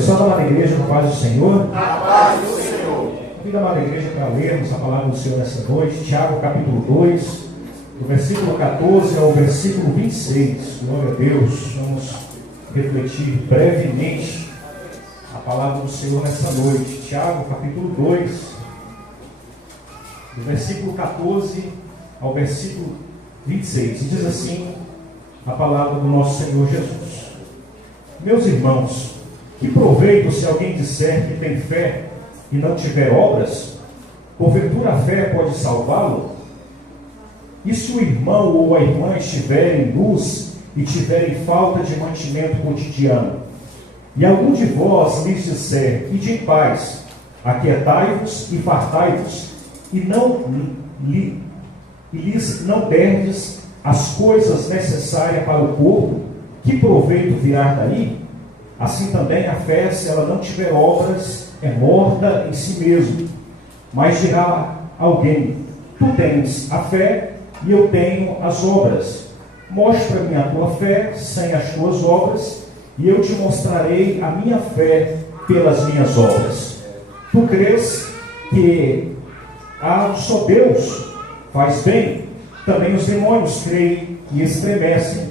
Deus, só da amada igreja, na paz do Senhor. Na paz do Senhor. Convido a amada igreja para lermos a palavra do Senhor nessa noite, Tiago capítulo 2, do versículo 14 ao versículo 26. Glória a Deus. Vamos refletir brevemente a palavra do Senhor nessa noite. Tiago capítulo 2, do versículo 14 ao versículo 26. E diz assim a palavra do nosso Senhor Jesus: Meus irmãos, que proveito se alguém disser que tem fé e não tiver obras? Porventura a fé pode salvá-lo? E se o irmão ou a irmã estiverem nus e tiverem falta de mantimento cotidiano, e algum de vós lhes disser: ide em paz, aquietai-vos e fartai-vos, e lhes não derdes as coisas necessárias para o corpo, que proveito virá daí? Assim também a fé, se ela não tiver obras, é morta em si mesmo. Mas dirá alguém: tu tens a fé e eu tenho as obras. Mostra-me a tua fé sem as tuas obras, e eu te mostrarei a minha fé pelas minhas obras. Tu crês que há só Deus faz bem? Também os demônios creem e estremecem.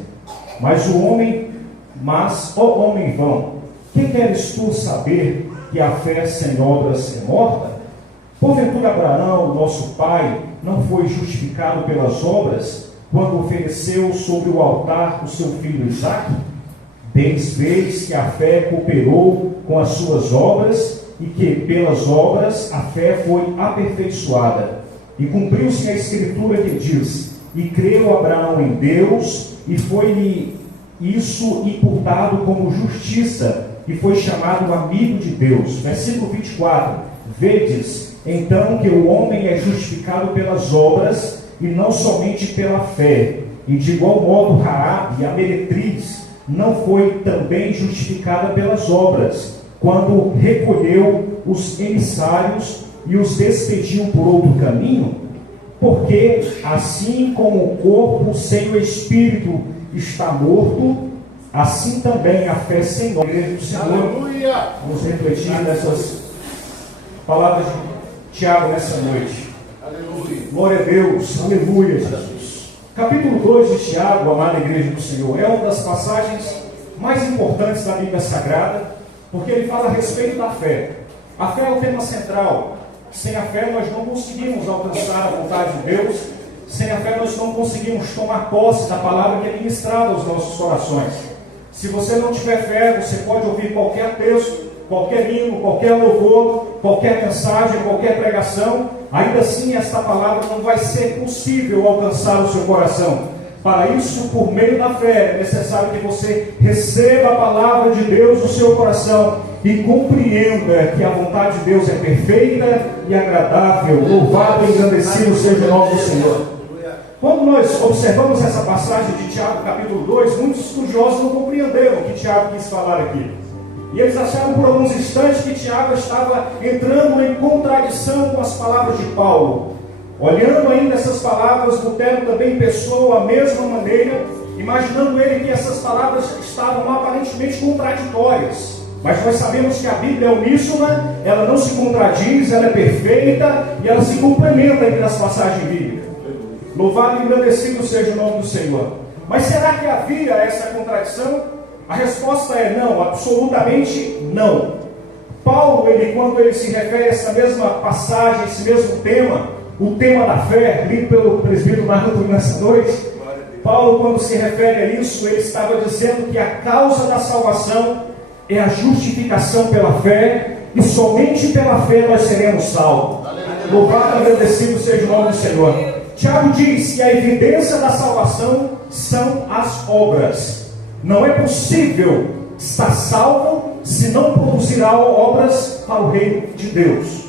Mas ó homem vão, que queres tu saber que a fé sem obras é morta? Porventura Abraão, nosso pai, não foi justificado pelas obras, quando ofereceu sobre o altar o seu filho Isaque? Bem vês que a fé cooperou com as suas obras, e que pelas obras a fé foi aperfeiçoada. E cumpriu-se a escritura que diz: e creu Abraão em Deus, e foi-lhe isso imputado como justiça, e foi chamado amigo de Deus. Versículo 24: Vedes então que o homem é justificado pelas obras, e não somente pela fé. E de igual modo Raabe, a meretriz, não foi também justificada pelas obras, quando recolheu os emissários e os despediu por outro caminho? Porque assim como o corpo sem o espírito está morto, assim também a fé sem obras. Igreja do Senhor, Aleluia. vamos refletir nessas palavras de Tiago nessa noite. Aleluia. Glória a Deus, aleluia, Jesus. Capítulo 2 de Tiago, amada igreja do Senhor, é uma das passagens mais importantes da Bíblia Sagrada, porque ele fala a respeito da fé. A fé é o tema central. Sem a fé nós não conseguimos alcançar a vontade de Deus. Sem a fé nós não conseguimos tomar posse da palavra que é ministrada aos nossos corações. Se você não tiver fé, você pode ouvir qualquer texto, qualquer hino, qualquer louvor, qualquer mensagem, qualquer pregação, ainda assim esta palavra não vai ser possível alcançar o seu coração. Para isso, por meio da fé, é necessário que você receba a palavra de Deus no seu coração e compreenda que a vontade de Deus é perfeita e agradável. Louvado e engrandecido seja o nome do Senhor. Quando nós observamos essa passagem de Tiago capítulo 2, muitos estudiosos não compreenderam o que Tiago quis falar aqui. E eles acharam por alguns instantes que Tiago estava entrando em contradição com as palavras de Paulo. Olhando ainda essas palavras, Lutero também pensou a mesma maneira, imaginando ele que essas palavras estavam aparentemente contraditórias. Mas nós sabemos que a Bíblia é uníssona, ela não se contradiz, ela é perfeita e ela se complementa aqui nas passagens bíblicas. Louvado e engrandecido seja o nome do Senhor. Mas será que havia essa contradição? A resposta é não, absolutamente não. Paulo, quando ele se refere a essa mesma passagem, esse mesmo tema, o tema da fé, lido pelo presbítero Marco nessa noite, Paulo, quando se refere a isso, ele estava dizendo que a causa da salvação é a justificação pela fé, e somente pela fé nós seremos salvos. Louvado e agradecido seja o nome do Senhor. Tiago diz que a evidência da salvação são as obras. Não é possível estar salvo se não produzirá obras para o reino de Deus.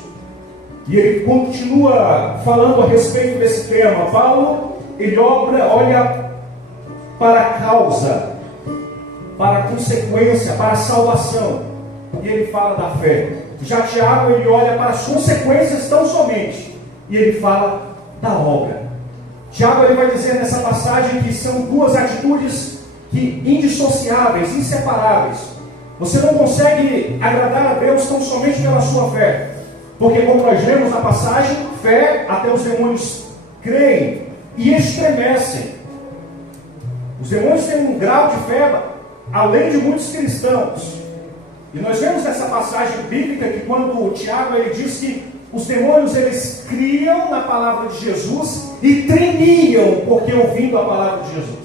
E ele continua falando a respeito desse tema. Paulo, ele olha para a causa, para a consequência, para a salvação. E ele fala da fé. Já Tiago, ele olha para as consequências tão somente. E ele fala da obra. Tiago, ele vai dizer nessa passagem que são duas atitudes indissociáveis, inseparáveis. Você não consegue agradar a Deus tão somente pela sua fé. Porque como nós lemos na passagem, fé, até os demônios creem e estremecem. Os demônios têm um grau de fé além de muitos cristãos. E nós vemos nessa passagem bíblica que quando o Tiago ele diz que os demônios eles criam na palavra de Jesus e tremiam porque ouvindo a palavra de Jesus.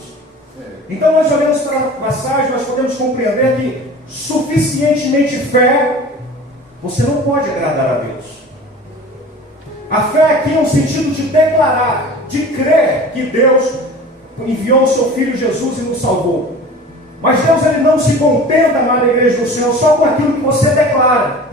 Então nós olhamos para a passagem, nós podemos compreender que suficientemente fé, você não pode agradar a Deus. A fé aqui é um sentido de declarar, de crer que Deus enviou o seu Filho Jesus e nos salvou. Mas Deus ele não se contenta, amada igreja do Senhor, só com aquilo que você declara.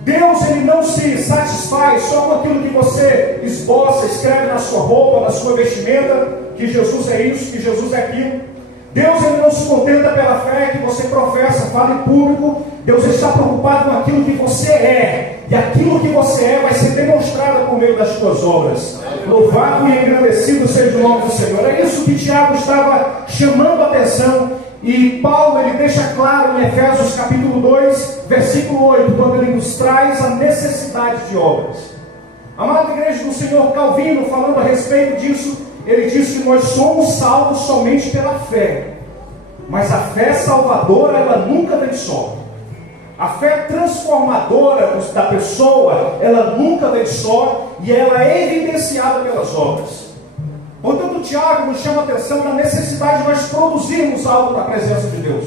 Deus ele não se satisfaz só com aquilo que você esboça, escreve na sua roupa, na sua vestimenta, que Jesus é isso, que Jesus é aquilo. Deus ele não se contenta pela fé que você professa, fala em público. Deus está preocupado com aquilo que você é. E aquilo que você é vai ser demonstrado por meio das suas obras. Louvado e engrandecido seja o nome do Senhor. É isso que Tiago estava chamando a atenção. E Paulo ele deixa claro em Efésios capítulo 2, versículo 8, quando ele nos traz a necessidade de obras. Amada igreja do Senhor, Calvino, falando a respeito disso, ele diz que nós somos salvos somente pela fé. Mas a fé salvadora, ela nunca vem só. A fé transformadora da pessoa, ela nunca vem só e ela é evidenciada pelas obras. Portanto, Tiago nos chama a atenção na necessidade de nós produzirmos algo para a presença de Deus.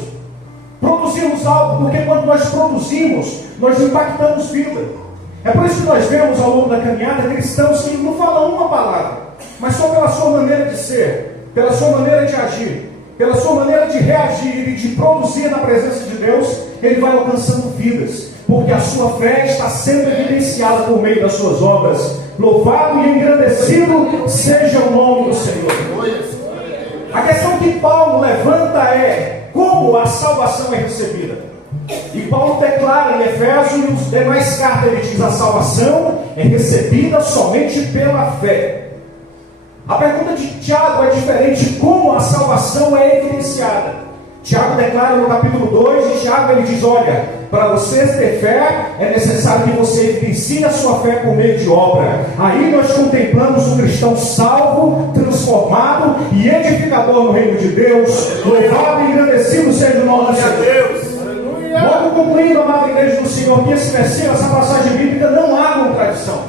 Produzirmos algo, porque quando nós produzimos, nós impactamos vida. É por isso que nós vemos ao longo da caminhada cristãos que não falam uma palavra, mas só pela sua maneira de ser, pela sua maneira de agir, pela sua maneira de reagir e de produzir na presença de Deus, ele vai alcançando vidas, porque a sua fé está sendo evidenciada por meio das suas obras. Louvado e engrandecido seja o nome do Senhor. A questão que Paulo levanta é como a salvação é recebida. E Paulo declara em Efésios e os demais cartas, ele diz: a salvação é recebida somente pela fé. A pergunta de Tiago é diferente: como a salvação é evidenciada? Tiago declara no capítulo 2, e Tiago ele diz: olha, para você ter fé, é necessário que você evidencie a sua fé por meio de obra. Aí nós contemplamos um cristão salvo, transformado e edificador no reino de Deus. Louvado e engrandecido seja o nome de Deus. Logo concluindo, amada igreja do Senhor, que esse versículo, essa passagem bíblica, não há contradição.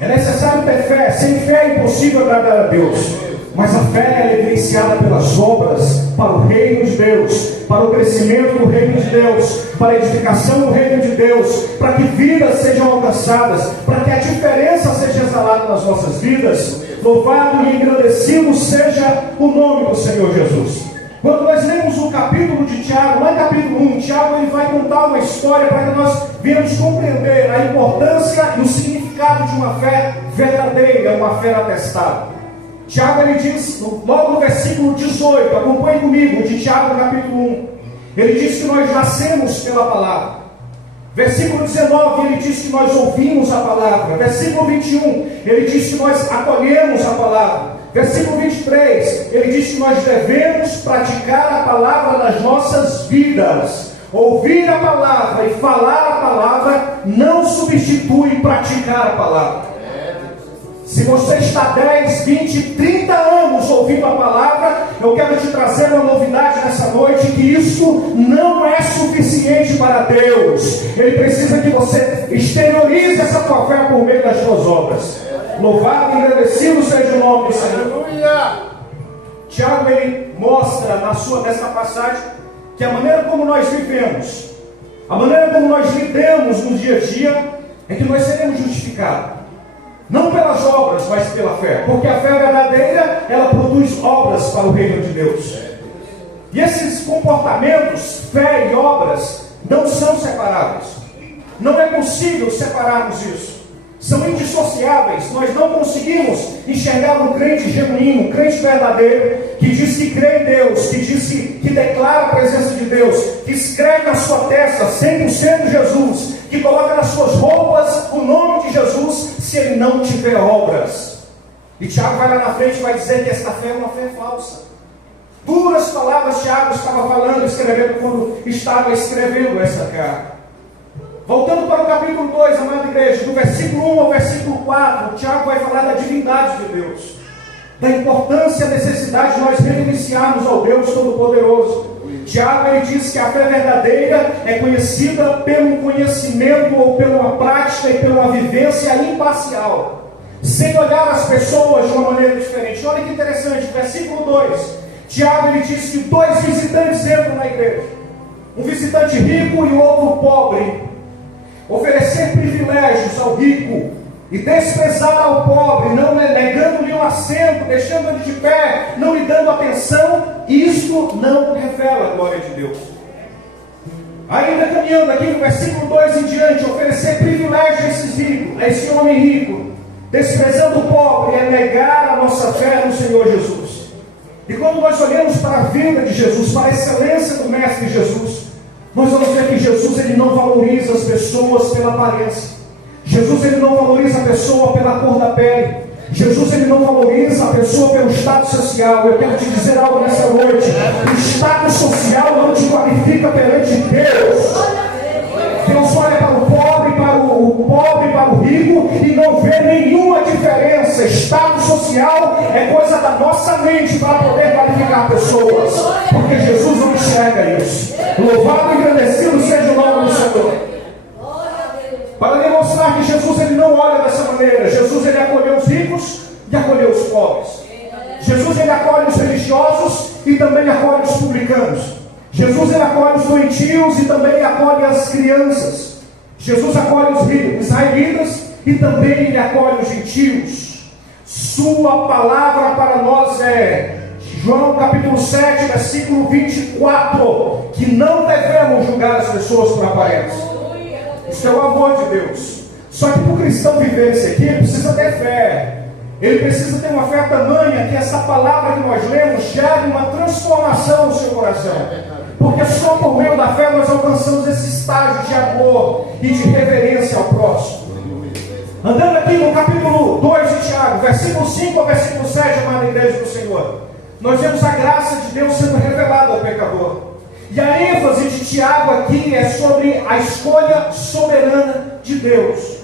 É necessário ter fé. Sem fé é impossível agradar a Deus. Mas a fé é evidenciada pelas obras para o reino de Deus, para o crescimento do reino de Deus, para a edificação do reino de Deus, para que vidas sejam alcançadas, para que a diferença seja exalada nas nossas vidas. Louvado e engrandecido seja o nome do Senhor Jesus. Quando nós lemos o capítulo de Tiago, lá em capítulo 1, Tiago ele vai contar uma história para que nós venhamos compreender a importância e o significado de uma fé verdadeira, uma fé atestada. Tiago ele diz, logo no versículo 18, acompanhe comigo, de Tiago capítulo 1. Ele diz que nós nascemos pela palavra. Versículo 19, ele diz que nós ouvimos a palavra. Versículo 21, ele diz que nós acolhemos a palavra. Versículo 23, ele diz que nós devemos praticar a palavra nas nossas vidas. Ouvir a palavra e falar a palavra não substitui praticar a palavra. Se você está 10, 20, 30 anos ouvindo a palavra, eu quero te trazer uma novidade nessa noite, que isso não é suficiente para Deus. Ele precisa que você exteriorize essa tua fé por meio das suas obras. Louvado e agradecido seja o nome do Senhor. Tiago ele mostra nessa passagem que a maneira como nós vivemos, a maneira como nós lidamos no dia a dia, é que nós seremos justificados. Não pelas obras, mas pela fé. Porque a fé verdadeira, ela produz obras para o reino de Deus. E esses comportamentos, fé e obras, não são separáveis. Não é possível separarmos isso. São indissociáveis. Nós não conseguimos enxergar um crente genuíno, um crente verdadeiro, que diz que crê em Deus, que diz que declara a presença de Deus, que escreve na sua testa 100% Jesus, que coloca nas suas roupas o nome de Jesus, se ele não tiver obras. E Tiago vai lá na frente e vai dizer que esta fé é uma fé falsa. Duras palavras Tiago estava falando, escrevendo, quando estava escrevendo essa carta. Voltando para o capítulo 2, amada igreja, do versículo 1 ao versículo 4, Tiago vai falar da divindade de Deus, da importância e a necessidade de nós reverenciarmos ao Deus Todo-Poderoso. Tiago, ele diz que a fé verdadeira é conhecida pelo conhecimento ou pela prática e pela vivência imparcial, sem olhar as pessoas de uma maneira diferente. Olha que interessante, versículo 2, Tiago, ele diz que dois visitantes entram na igreja, um visitante rico e o outro pobre. Oferecer privilégios ao rico e desprezar ao pobre, não negando-lhe um assento, deixando ele de pé, não lhe dando atenção, isto não revela a glória de Deus. Ainda caminhando aqui no versículo 2 em diante, oferecer privilégio a esse homem rico, desprezando o pobre, é negar a nossa fé no Senhor Jesus. E quando nós olhamos para a vida de Jesus, para a excelência do Mestre Jesus, nós vamos ver que Jesus, ele não valoriza as pessoas pela aparência. Jesus, ele não valoriza a pessoa pela cor da pele. Jesus, ele não valoriza a pessoa pelo status social. Eu quero te dizer algo nessa noite: o status social não te qualifica perante Deus. Deus olha para o pobre, para o rico, e não vê nenhuma diferença. Status social é coisa da nossa mente para poder qualificar pessoas, porque Jesus não enxerga isso. Louvado e agradecido seja o nome do Senhor. Para demonstrar que Jesus, ele não olha dessa maneira. Jesus, ele acolheu os ricos e acolheu os pobres. Jesus, ele acolhe os religiosos e também acolhe os publicanos. Jesus, ele acolhe os doentios e também acolhe as crianças. Jesus acolhe os israelitas e também ele acolhe os gentios. Sua palavra para nós é João capítulo 7, versículo 24, que não devemos julgar as pessoas por aparência. Isso é o amor de Deus. Só que para o cristão viver isso aqui, ele precisa ter fé. Ele precisa ter uma fé tamanha que essa palavra que nós lemos gere uma transformação no seu coração. Porque só por meio da fé nós alcançamos esse estágio de amor e de reverência ao próximo. Andando aqui no capítulo 2 de Tiago, versículo 5 ao versículo 7, amada igreja do Senhor, nós vemos a graça de Deus sendo revelada ao pecador. E a ênfase de Tiago aqui é sobre a escolha soberana de Deus.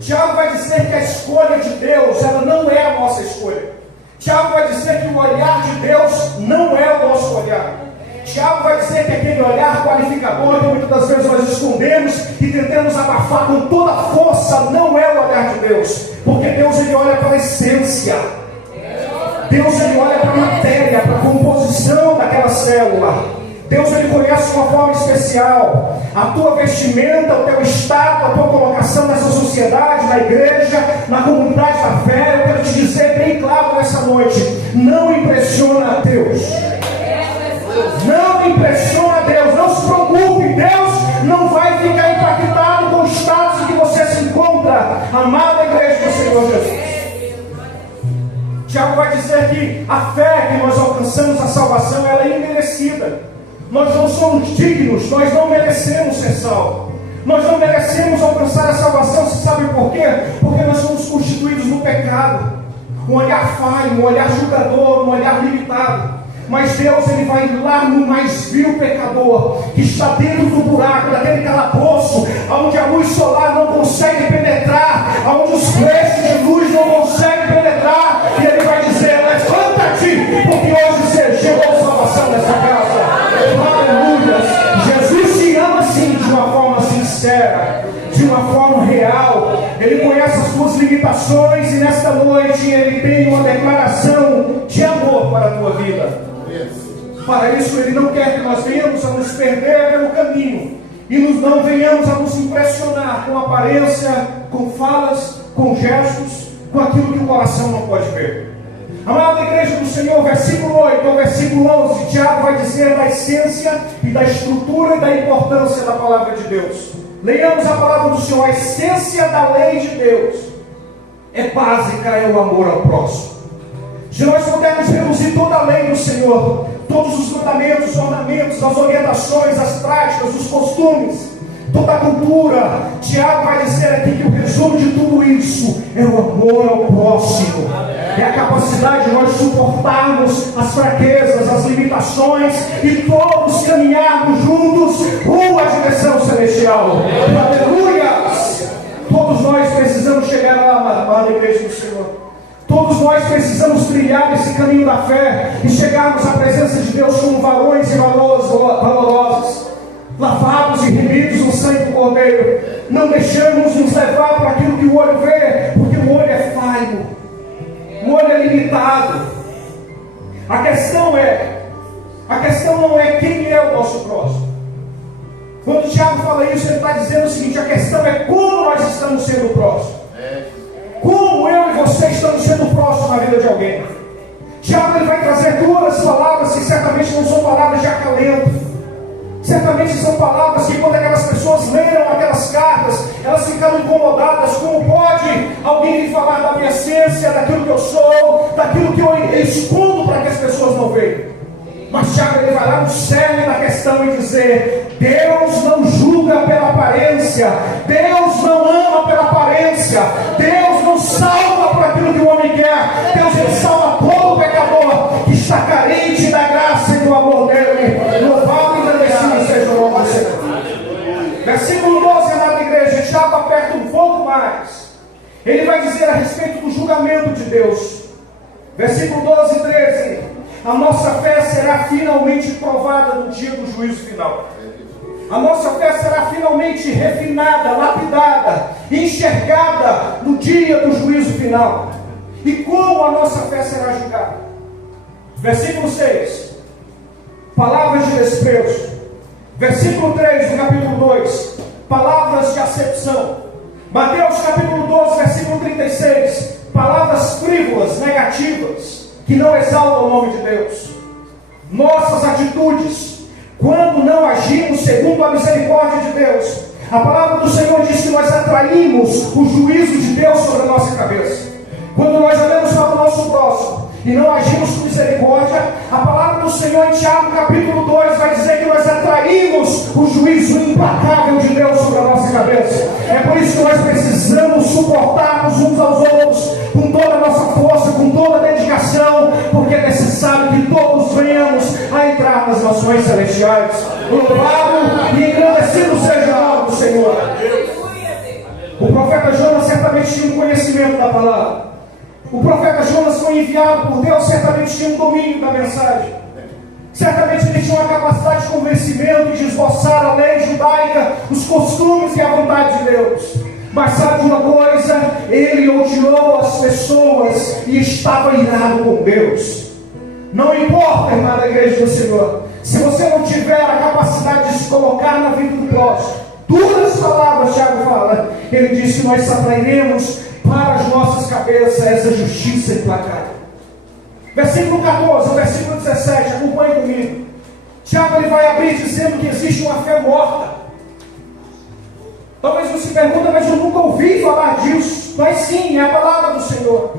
Tiago vai dizer que a escolha de Deus, ela não é a nossa escolha. Tiago vai dizer que o olhar de Deus não é o nosso olhar. Tiago vai dizer que aquele olhar qualificador que muitas das vezes nós escondemos e tentamos abafar com toda a força, não é o olhar de Deus. Porque Deus, ele olha para a essência. Deus, ele olha para a matéria, para a composição daquela célula. Deus, ele conhece de uma forma especial a tua vestimenta, o teu estado, a tua colocação nessa sociedade, na igreja, na comunidade da fé. Eu quero te dizer bem claro nessa noite: não impressiona a Deus. Não impressiona a Deus. Não se preocupe, Deus não vai ficar impactado com o status em que você se encontra, amada igreja do Senhor Jesus. Tiago vai dizer que a fé que nós alcançamos, a salvação, ela é imerecida. Nós não somos dignos, nós não merecemos ser salvos. Nós não merecemos alcançar a salvação. Você sabe por quê? Porque nós somos constituídos no pecado. Um olhar falho, um olhar julgador, um olhar limitado. Mas Deus, ele vai lá no mais vil pecador, que está dentro do buraco, daquele calabouço, onde a luz solar não consegue penetrar, onde os feixes de luz não conseguem penetrar, e ele vai dizer: levanta-te, porque hoje chegou a salvação dessa casa. Aleluia! Jesus te ama sim, de uma forma sincera, de uma forma real. Ele conhece as suas limitações, e nesta noite ele tem uma declaração de amor para a tua vida. Para isso, ele não quer que nós venhamos a nos perder pelo caminho e não venhamos a nos impressionar com aparência, com falas, com gestos, com aquilo que o coração não pode ver. Amada igreja do Senhor, versículo 8 ao versículo 11, Tiago vai dizer da essência e da estrutura e da importância da palavra de Deus. Leiamos a palavra do Senhor. A essência da lei de Deus é básica, é o amor ao próximo. Se nós pudermos reduzir toda a lei do Senhor, todos os mandamentos, os ornamentos, as orientações, as práticas, os costumes, toda a cultura, Tiago vai dizer aqui que o resumo de tudo isso é o amor ao próximo. É a capacidade de nós suportarmos as fraquezas, as limitações e todos caminharmos juntos rumo à direção celestial. Aleluia! Todos nós precisamos chegar lá, amada igreja do Senhor. Todos nós precisamos trilhar esse caminho da fé e chegarmos à presença de Deus como varões e valorosos, lavados e remidos no sangue do Cordeiro. Não deixamos nos levar por aquilo que o olho vê, porque o olho é falho, o olho é limitado. A questão não é quem é o nosso próximo. Quando o Tiago fala isso, ele está dizendo o seguinte: a questão é como nós estamos sendo próximos. Como eu e você estamos sendo próximos na vida de alguém. Tiago ele vai trazer duas palavras que certamente não são palavras de acalento. Certamente são palavras que quando aquelas pessoas leram aquelas cartas, elas ficaram incomodadas. Como pode alguém me falar da minha essência, daquilo que eu sou, daquilo que eu escondo para que as pessoas não vejam? Mas Tiago ele vai lá no cerne da questão e dizer: Deus não julga pela aparência, Deus não ama pela aparência, Deus não salva por aquilo que o homem quer. Deus ele salva todo pecador que está carente da graça e do amor dele. Louvado e agradecido seja o nome do Senhor. Versículo 12, amada igreja, Tiago aperta um pouco mais. Ele vai dizer a respeito do julgamento de Deus. Versículo 12 e 13. A nossa fé será finalmente provada no dia do juízo final. A nossa fé será finalmente refinada, lapidada, enxergada no dia do juízo final. E como a nossa fé será julgada? Versículo 6. Palavras de desprezo. Versículo 3 do capítulo 2. Palavras de acepção. Mateus capítulo 12, versículo 36. Palavras frívolas, negativas, que não exaltam o nome de Deus. Nossas atitudes, quando não agimos segundo a misericórdia de Deus, a palavra do Senhor diz que nós atraímos o juízo de Deus sobre a nossa cabeça. Quando nós olhamos para o nosso próximo e não agimos com misericórdia, a palavra do Senhor em Tiago capítulo 2 vai dizer que nós atraímos o juízo implacável de Deus sobre a nossa cabeça. É por isso que nós precisamos suportarmos uns aos outros com toda a nossa força, com toda a dedicação, porque é necessário que todos venhamos a entrar nas nações celestiais. Louvado e engrandecido seja o nome do Senhor. O profeta Jonas certamente tinha um conhecimento da palavra. O profeta Jonas foi enviado por Deus, certamente tinha um domínio da mensagem. Certamente ele tinha uma capacidade de convencimento, de esboçar a lei judaica, os costumes e a vontade de Deus. Mas sabe de uma coisa? Ele odiou as pessoas e estava irado com Deus. Não importa, irmã da igreja do Senhor, se você não tiver a capacidade de se colocar na vida do próximo, duras palavras Tiago fala, ele diz que nós atrairemos para as nossas cabeças essa justiça implacável. Versículo 14, versículo 17, acompanhe comigo. Tiago ele vai abrir dizendo que existe uma fé morta. Talvez você se pergunte, mas eu nunca ouvi falar disso. Mas sim, é a palavra do Senhor.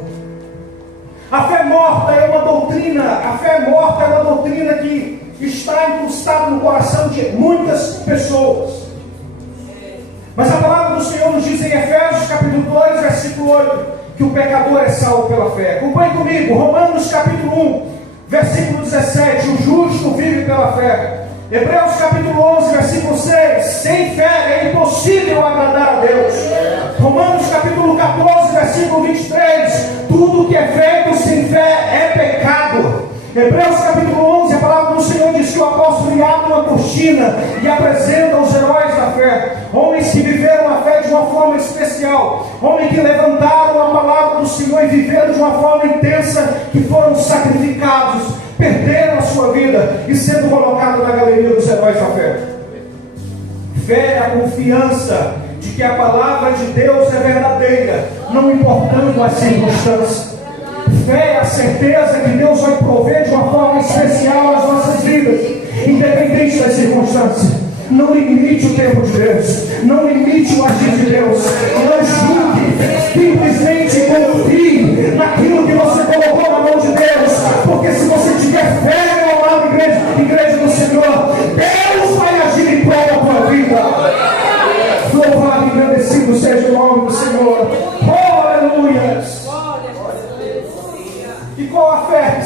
A fé morta é uma doutrina. A fé morta é uma doutrina que está incrustada no coração de muitas pessoas. Mas a palavra do Senhor nos diz em Efésios capítulo 2, versículo 8, que o pecador é salvo pela fé. Acompanhe comigo, Romanos capítulo 1, versículo 17, o justo vive pela fé. Hebreus capítulo 11, versículo 6, sem fé é impossível agradar a Deus. Romanos capítulo 14, versículo 23, tudo que é feito sem fé é pecado. Hebreus capítulo 11, a palavra do Senhor diz que o apóstolo abre uma cortina e apresenta os heróis da fé, homens que viveram a fé de uma forma especial, homens que levantaram a palavra do Senhor e viveram de uma forma intensa, que foram sacrificados, perderam a sua vida e sendo colocados na galeria dos heróis da fé. Fé é a confiança de que a palavra de Deus é verdadeira, não importando as circunstâncias. Fé é a certeza que Deus vai prover de uma forma especial as nossas vidas, independente das circunstâncias. Não limite o tempo de Deus, não limite o agir de Deus, não julgue, simplesmente confie naquilo que você colocou na mão de Deus, porque se você tiver fé ao lado da igreja do Senhor, Deus vai agir em prol da tua vida. Louvado e agradecido seja o nome do Senhor. Oh, aleluia.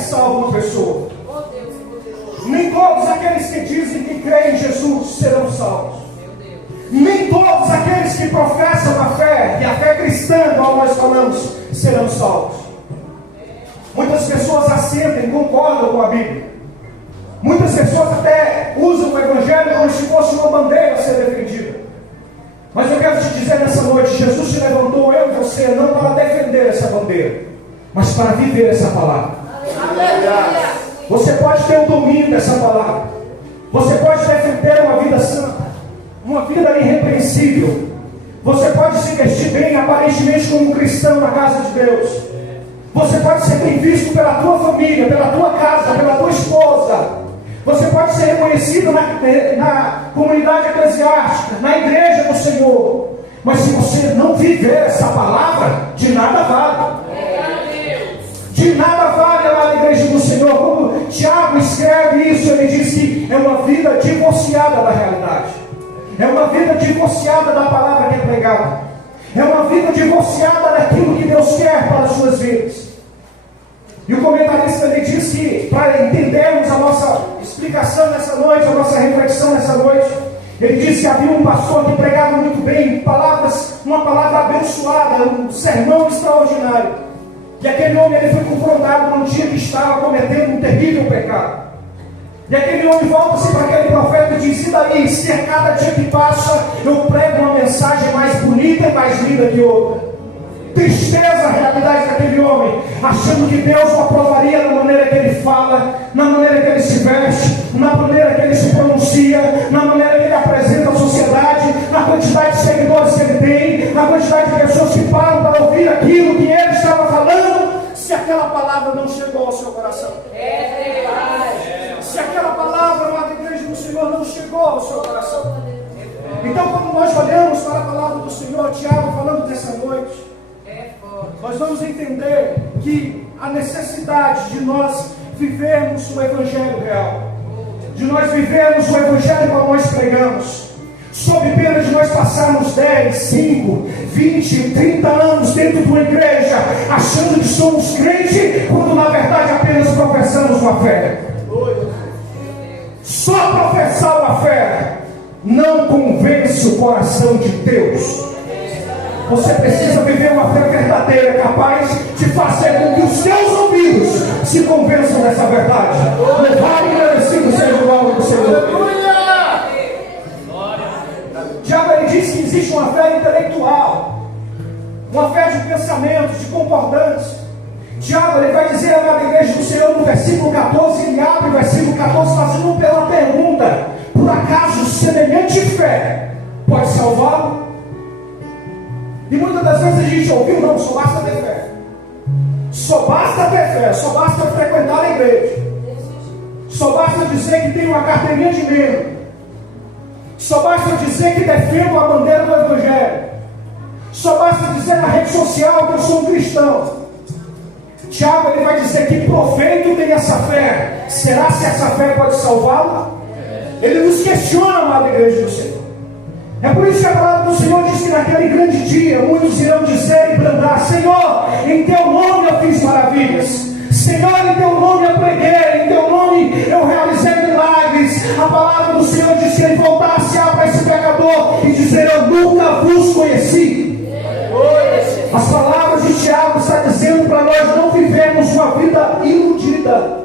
salva uma pessoa. Nem todos aqueles que dizem que creem em Jesus serão salvos. Nem todos aqueles que professam a fé, e a fé cristã, como nós falamos, serão salvos. Muitas pessoas assentem, concordam com a Bíblia. Muitas pessoas até usam o Evangelho como se fosse uma bandeira a ser defendida. Mas eu quero te dizer nessa noite, Jesus te levantou, eu e você, não para defender essa bandeira, mas para viver essa palavra. Você pode ter o domínio dessa palavra. Você pode defender uma vida santa, uma vida irrepreensível. Você pode se vestir bem, aparentemente como um cristão na casa de Deus. Você pode ser bem visto pela tua família, pela tua casa, pela tua esposa. Você pode ser reconhecido na comunidade eclesiástica, na igreja do Senhor. Mas se você não viver essa palavra, de nada vale. De nada vale a igreja do Senhor. Quando Tiago escreve isso, ele diz que é uma vida divorciada da realidade. É uma vida divorciada da palavra que é pregada. É uma vida divorciada daquilo que Deus quer para as suas vidas. E o comentarista ele diz que, para entendermos a nossa explicação nessa noite, a nossa reflexão nessa noite, ele disse que havia um pastor que pregava muito bem, uma palavra abençoada, um sermão extraordinário. E aquele homem ele foi confrontado num dia que estava cometendo um terrível pecado. E aquele homem volta-se para aquele profeta e diz: e daí, se a cada dia que passa eu prego uma mensagem mais bonita e mais linda que outra? Tristeza a realidade daquele homem, achando que Deus o aprovaria na maneira que ele fala, na maneira que ele se veste, na maneira que ele se pronuncia, na maneira que ele apresenta à sociedade, na quantidade de seguidores que ele tem, na quantidade de pessoas que param para ouvir aquilo que ele estava falando, se aquela palavra não chegou ao seu coração. Se aquela palavra, amada igreja do Senhor, não chegou ao seu coração. Então, quando nós olhamos para a palavra do Senhor, Tiago falando dessa noite, nós vamos entender que a necessidade de nós vivermos o Evangelho real, de nós vivermos o Evangelho como nós pregamos, sob pena de nós passarmos 10, 5, 20, 30 anos dentro de uma igreja, achando que somos crentes, quando na verdade apenas professamos uma fé. Só professar uma fé não convence o coração de Deus. Você precisa viver uma fé verdadeira, capaz de fazer com que os seus ouvidos se convençam dessa verdade. Louvado e agradecido seja o nome do Senhor. Tiago ele diz que existe uma fé intelectual, uma fé de pensamento, de concordância. Tiago ele vai dizer à igreja do Senhor no versículo 14, ele abre o versículo 14 fazendo uma pergunta: por acaso semelhante fé pode salvá-lo? E muitas das vezes a gente ouviu: não, só basta ter fé. Só basta ter fé, só basta frequentar a igreja. Só basta dizer que tem uma carteirinha de membro. Só basta dizer que defendo a bandeira do Evangelho. Só basta dizer na rede social que eu sou um cristão. Tiago ele vai dizer: que proveito tem essa fé? Será se essa fé pode salvá-la? Ele nos questiona, amada igreja do Senhor. É por isso que a palavra do Senhor diz que naquele grande dia muitos irão dizer e bradar: Senhor, em teu nome eu fiz maravilhas. Senhor, em teu nome eu preguei, em teu nome eu realizei milagres. A palavra do Senhor diz que ele voltasse para esse pecador e dizer: eu nunca vos conheci. As palavras de Tiago estão dizendo para nós não vivermos uma vida iludida,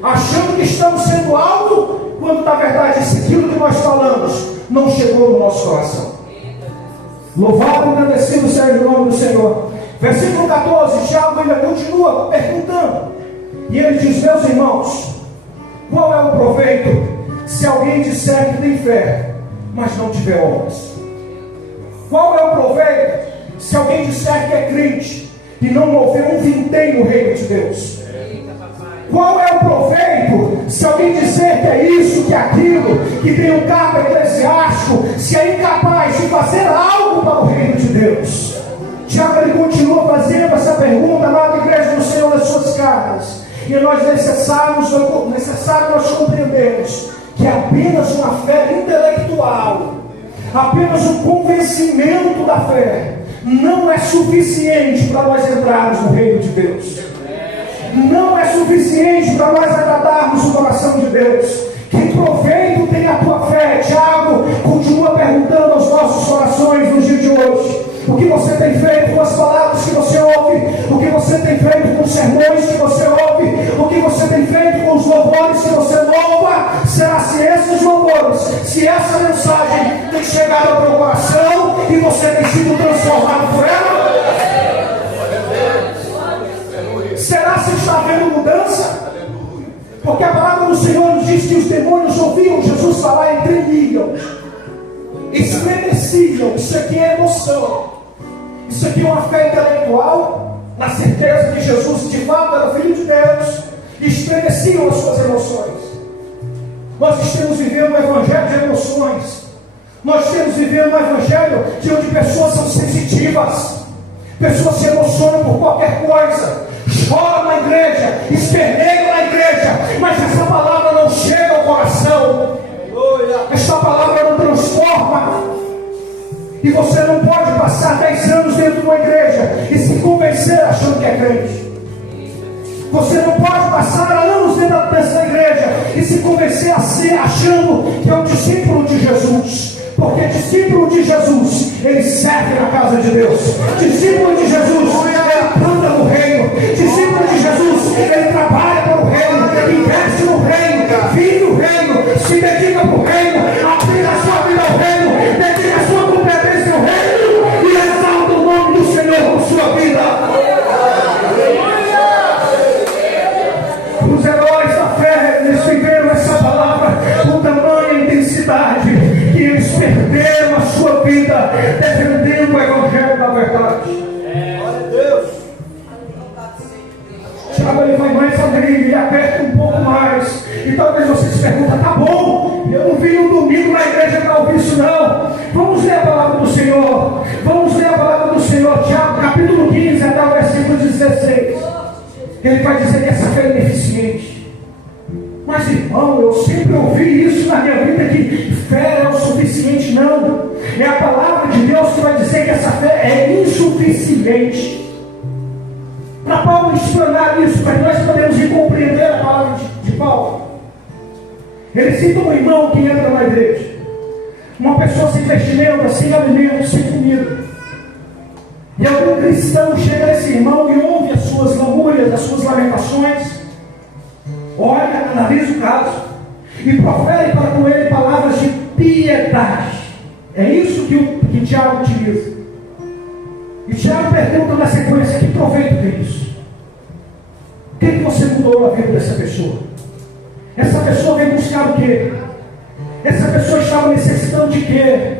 achando que estamos sendo algo, quando na verdade aquilo que nós falamos não chegou no nosso coração. Louvado e agradecido seja o nome do Senhor. Versículo 14, Tiago ainda continua perguntando, e ele diz: meus irmãos, qual é o proveito se alguém disser que tem fé, mas não tiver obras? Qual é o proveito se alguém disser que é crente e não mover um vintém no reino de Deus? Qual é o proveito se alguém dizer que é isso, que é aquilo, que tem um cargo eclesiástico, se é incapaz de fazer algo para o reino de Deus? Tiago ele continua fazendo essa pergunta lá na igreja do Senhor nas suas cartas. E nós necessário nós compreendermos que apenas uma fé intelectual, apenas um convencimento da fé, não é suficiente para nós entrarmos no reino de Deus. não é suficiente para nós agradarmos o coração de Deus. Que proveito tem a tua fé? Tiago continua perguntando aos nossos corações nos dias de hoje. O que você tem feito com as palavras que você ouve? O que você tem feito com os sermões que você ouve? O que você tem feito com os louvores que você louva? Será se esses louvores, se essa mensagem tem chegado ao teu coração e você tem sido transformado por ela? Será se está havendo mudança? Porque a palavra do Senhor nos diz que os demônios ouviam Jesus falar e tremiam, estremeciam. Isso aqui é emoção. Isso aqui é uma fé intelectual, na certeza que Jesus de fato era o Filho de Deus, e estremeciam as suas emoções. Nós estamos vivendo um evangelho de emoções. Nós estamos vivendo um evangelho de onde pessoas são sensitivas, pessoas se emocionam por qualquer coisa, choram na igreja, esperneiam na igreja, mas essa palavra não chega ao coração, essa palavra não transforma. E você não pode passar 10 anos dentro de uma igreja e se convencer achando que é crente. Você não pode passar anos dentro dessa igreja e se convencer a ser achando que é um discípulo de Jesus. Porque discípulo de Jesus, ele serve na casa de Deus. Discípulo de Jesus, ele anda no reino. Discípulo de Jesus, ele trabalha para o reino, investe no reino, vive no reino, se dedica para o reino, aplica a sua vida ao reino, dedica a sua competência ao reino e exalta o nome do Senhor com sua vida. Os heróis da fé, eles viveram essa palavra com tamanha intensidade que eles perderam a sua vida defendendo o evangelho da verdade. Glória a Deus. Tiago, ele vai mais além, ele aperta um pouco mais. E talvez você se pergunta, tá bom, eu não vim um domingo na igreja para ouvir isso não. Vamos ler a palavra do Senhor. Vamos ler a palavra do Senhor. Tiago, capítulo 15, até o versículo 16. Ele vai dizer que essa fé é ineficiente. Mas irmão, eu sempre ouvi isso na minha vida, que fé é o suficiente. Não, é a palavra de Deus que vai dizer que essa fé é insuficiente. Para Paulo explanar isso, para nós podemos compreender a palavra de Paulo, ele cita um irmão que entra na igreja, uma pessoa sem vestimenta, sem alimento, sem comida, e algum cristão chega nesse irmão e ouve as suas lamúrias, as suas lamentações, olha, analisa o caso e profere para com ele palavras de piedade. É isso que Tiago utiliza. E Tiago pergunta na sequência: que proveito tem isso? O que você mudou na vida dessa pessoa? Essa pessoa veio buscar o quê? Essa pessoa estava necessitando de quê?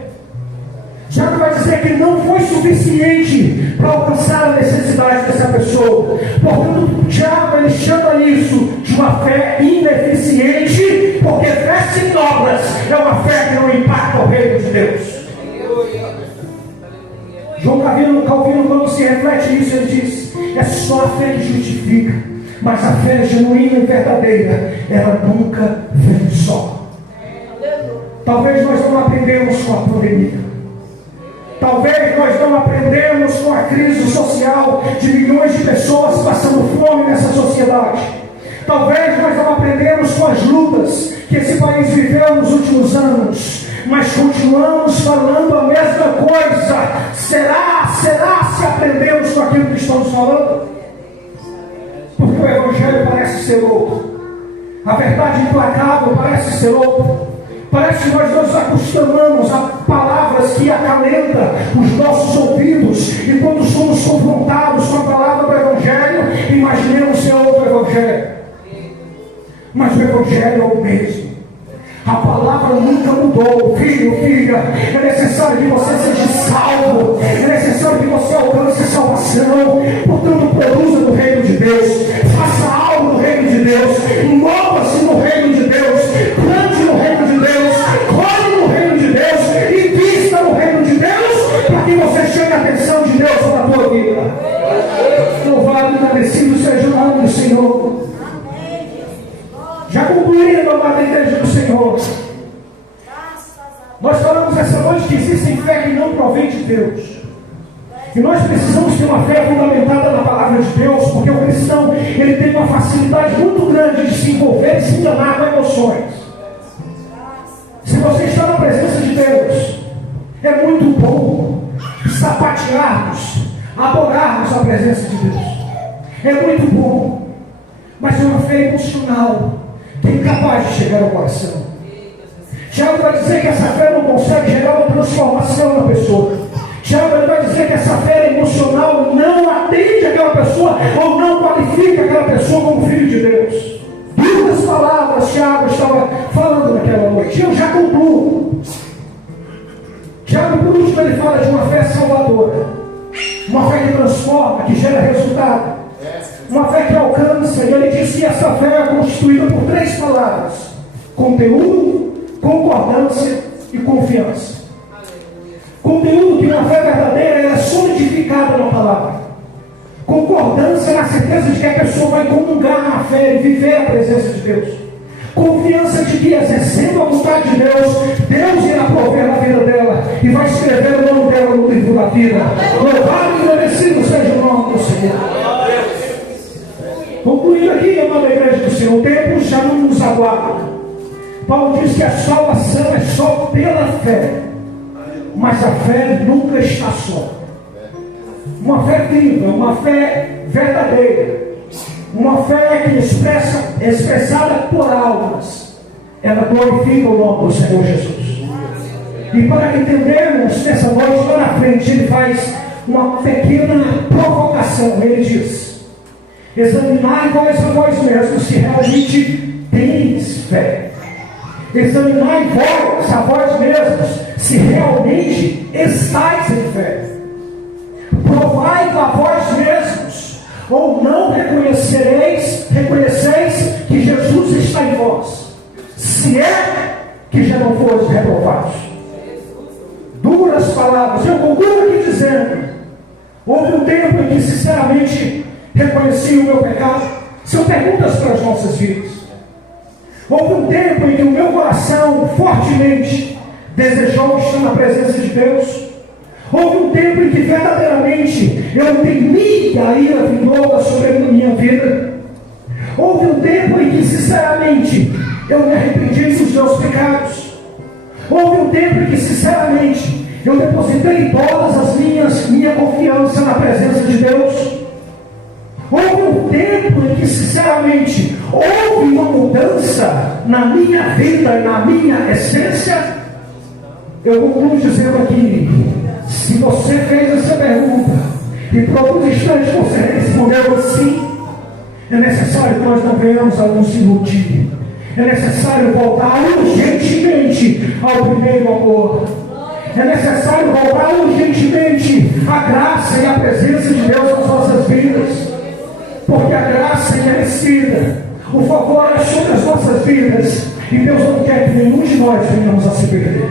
Tiago vai dizer que não foi suficiente para alcançar a necessidade dessa pessoa. Portanto, Tiago, ele chama isso de uma fé ineficiente, porque fé sem obras é uma fé que não impacta o reino de Deus. João Calvino, quando se reflete nisso, ele diz: é só a fé que justifica, mas a fé genuína e verdadeira, ela nunca vem só. Talvez nós não aprendemos com a pandemia. Talvez nós não aprendemos com a crise social de milhões de pessoas passando fome nessa sociedade. Talvez nós não aprendemos com as lutas que esse país viveu nos últimos anos. Mas continuamos falando a mesma coisa. Será se aprendemos com aquilo que estamos falando? Porque o evangelho parece ser outro. A verdade implacável parece ser outra. Parece que nós nos acostumamos a palavras que acalentam os nossos ouvidos, e quando somos confrontados com a palavra do evangelho, imaginamos ser outro evangelho. Mas o evangelho é o mesmo. A palavra nunca mudou. Filho, filha, é necessário que você seja salvo, é necessário que você alcance salvação. Portanto, produza no reino de Deus, faça algo no reino de Deus, mova-se no reino de Deus, plante no reino de Deus, colhe no reino de Deus, invista no reino de Deus, para que você chegue à atenção de Deus sobre a tua vida. Louvado e agradecido seja o nome do Senhor. Já concluindo, amada igreja do Senhor, nós falamos essa noite que existem fé que não provém de Deus. E nós precisamos ter uma fé fundamentada na palavra de Deus, porque o cristão, ele tem uma facilidade muito grande de se envolver e se enganar com emoções. Se você está na presença de Deus, é muito bom sapatearmos, adorarmos a presença de Deus. É muito bom, mas é uma fé emocional que é incapaz de chegar ao coração. Tiago vai dizer que essa fé não consegue gerar uma transformação na pessoa. Tiago vai dizer que essa fé emocional não atende aquela pessoa ou não qualifica aquela pessoa como filho de Deus. Duas palavras Tiago estava falando naquela noite. Eu já concluo. Tiago, por último, ele fala de uma fé salvadora. Uma fé que transforma, que gera resultado. Uma fé que alcança. E ele diz que essa fé é constituída por três palavras: conteúdo, concordância e confiança. Conteúdo que uma fé verdadeira é solidificada na palavra. Concordância na certeza de que a pessoa vai comungar na fé e viver a presença de Deus. Confiança de que, exercendo a vontade de Deus, Deus irá prover na vida dela e vai escrever o nome dela no livro da vida. Louvado e agradecido seja o nome do Senhor. Concluindo aqui, amada igreja do Senhor, o tempo já não nos aguarda. Paulo diz que a salvação é só pela fé, mas a fé nunca está só. Uma fé viva, uma fé verdadeira, uma fé que expressada por almas, ela glorifica o nome do Senhor Jesus. E para entendermos nessa noite, lá na frente, ele faz uma pequena provocação. Ele diz: examinai vós mesmos se realmente teis fé. Examinai vós a vós mesmos se realmente estáis em fé. Provai a vós mesmos, ou não reconheceis que Jesus está em vós, se é que já não foram reprovados. Duras palavras. Eu concluo aqui dizendo: houve um tempo em que sinceramente reconheci o meu pecado. São perguntas para as nossas vidas. Houve um tempo em que o meu coração fortemente desejou estar na presença de Deus. Houve um tempo em que verdadeiramente eu temia a ira vindoura sobre a minha vida. Houve um tempo em que sinceramente eu me arrependi dos meus pecados. Houve um tempo em que sinceramente eu depositei todas as minha confiança na presença de Deus. Houve um tempo em que sinceramente houve uma mudança na minha vida, na minha essência. Eu concluo dizendo aqui: se você fez essa pergunta e por alguns instantes você respondeu assim, é necessário que nós não venhamos a nos iludir. É necessário voltar urgentemente ao primeiro amor. É necessário voltar urgentemente à graça e à presença de Deus nas nossas vidas. Porque a graça é merecida, o favor é sobre as nossas vidas, e Deus não quer que nenhum de nós venhamos a se perder.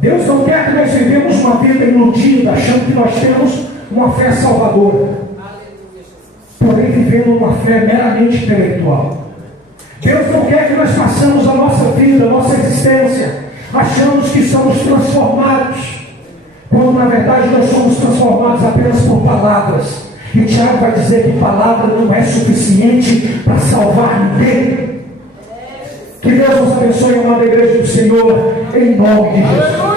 Deus não quer que nós vivemos uma vida iludida, achando que nós temos uma fé salvadora, porém vivendo uma fé meramente intelectual. Deus não quer que nós façamos a nossa vida, a nossa existência, achando que somos transformados, quando na verdade nós somos transformados apenas por palavras. E Tiago vai dizer que palavra não é suficiente para salvar ninguém. Que Deus nos abençoe, amada igreja do Senhor, em nome de Jesus.